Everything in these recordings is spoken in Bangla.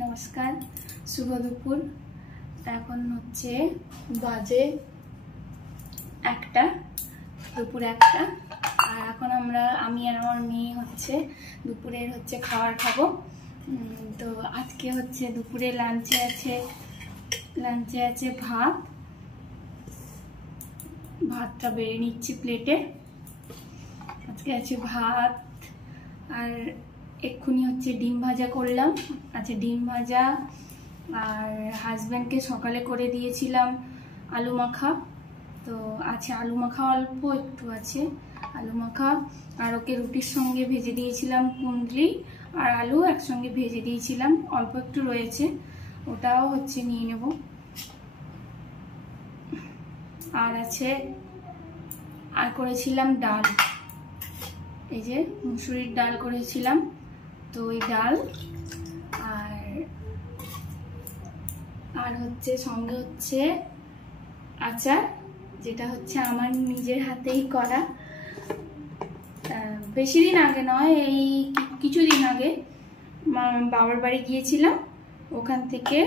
নমস্কার, শুভ দুপুর। এখন হচ্ছে বাজে দুপুর একটা। আর এখন আমি আর আমার মেয়ে হচ্ছে দুপুরের খাবার খাবো। তো আজকে হচ্ছে দুপুরে লাঞ্চে আছে ভাতটা বেড়ে নিচ্ছি প্লেটে। আজকে আছে ভাত, আর এক্ষুনি হচ্ছে ডিম ভাজা করলাম। আছে ডিম ভাজা, আর হাজব্যান্ডকে সকালে করে দিয়েছিলাম আলু মাখা। তো আছে আলু মাখা, অল্প একটু আছে আলু মাখা। আর ওকে রুটির সঙ্গে ভেজে দিয়েছিলাম কুঁদরি আর আলু একসঙ্গে ভেজে দিয়েছিলাম, অল্প একটু রয়েছে, ওটাও হচ্ছে নিয়ে নেব। আর করেছিলাম ডাল, এই যে মুসুরির ডাল করেছিলাম, তো ওই ডাল। আর সঙ্গে আচার, যেটা হচ্ছে আমার নিজের হাতেই করা। বেশি দিন আগে নয়, এই কিছুদিন আগে বাবার বাড়ি গিয়েছিলাম, ওখান থেকে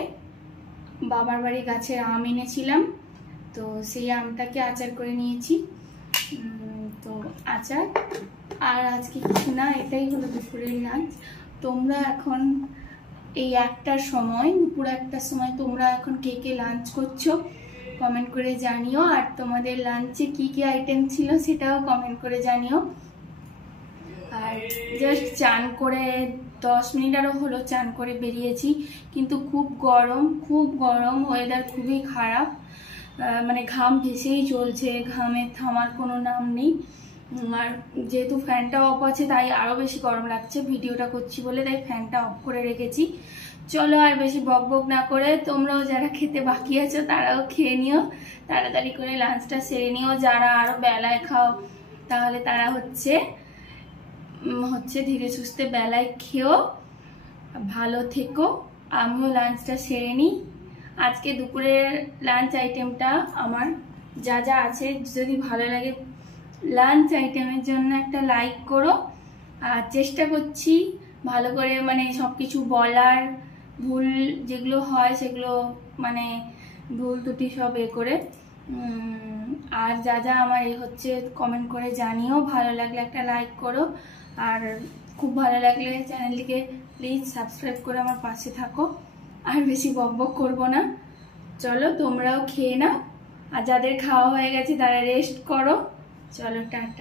বাবার বাড়ি গাছের আম এনেছিলাম, তো সেই আমটাকে আচার করে নিয়েছি। তো আচার, আর আজকে কিছু না, এটাই হলো দুপুরের লাঞ্চ। তোমরা এখন এই দুপুর একটার সময় তোমরা এখন কে কে লাঞ্চ করছো কমেন্ট করে জানিও। আর তোমাদের লাঞ্চে কি কি আইটেম ছিল সেটাও কমেন্ট করে জানিও। আর জাস্ট চান করে 10 মিনিট আরও হলো চান করে বেরিয়েছি, কিন্তু খুব গরম, ওয়েদার খুবই খারাপ। মানে ঘাম ভেসেই চলছে, ঘামের থামার কোনো নাম নেই। আর যেহেতু ফ্যানটা অফ আছে তাই আরও বেশি গরম লাগছে। ভিডিওটা করছি বলে তাই ফ্যানটা অফ করে রেখেছি। চলো আর বেশি বকবক না করে তোমরাও যারা খেতে বাকি আছো তারাও খেয়ে নিও, তাড়াতাড়ি করে লাঞ্চটা সেরে নিও। যারা আরও বেলায় খাও তাহলে তারা হচ্ছে ধীরে সুস্থে বেলায় খেও, ভালো থেকো। আমিও লাঞ্চটা সেরে নিই। আজকে দুপুরের লাঞ্চ আইটেমটা আমার যা আছে, যদি ভালো লাগে লাঞ্চ আইটেমের জন্য একটা লাইক করো। আর চেষ্টা করছি ভালো করে, মানে সব কিছু বলার, ভুল যেগুলো হয় সেগুলো মানে ভুল ত্রুটি সব করে। আর যা আমার কমেন্ট করে জানিও। ভালো লাগলে একটা লাইক করো, আর খুব ভালো লাগলে চ্যানেলটিকে প্লিজ সাবস্ক্রাইব করে আমার পাশে থাকো। আর বেশি বকবক করবো না, চলো তোমরাও খেয়ে নাও। আর যাদের খাওয়া হয়ে গেছে তারা রেস্ট করো। চলো, টাটা।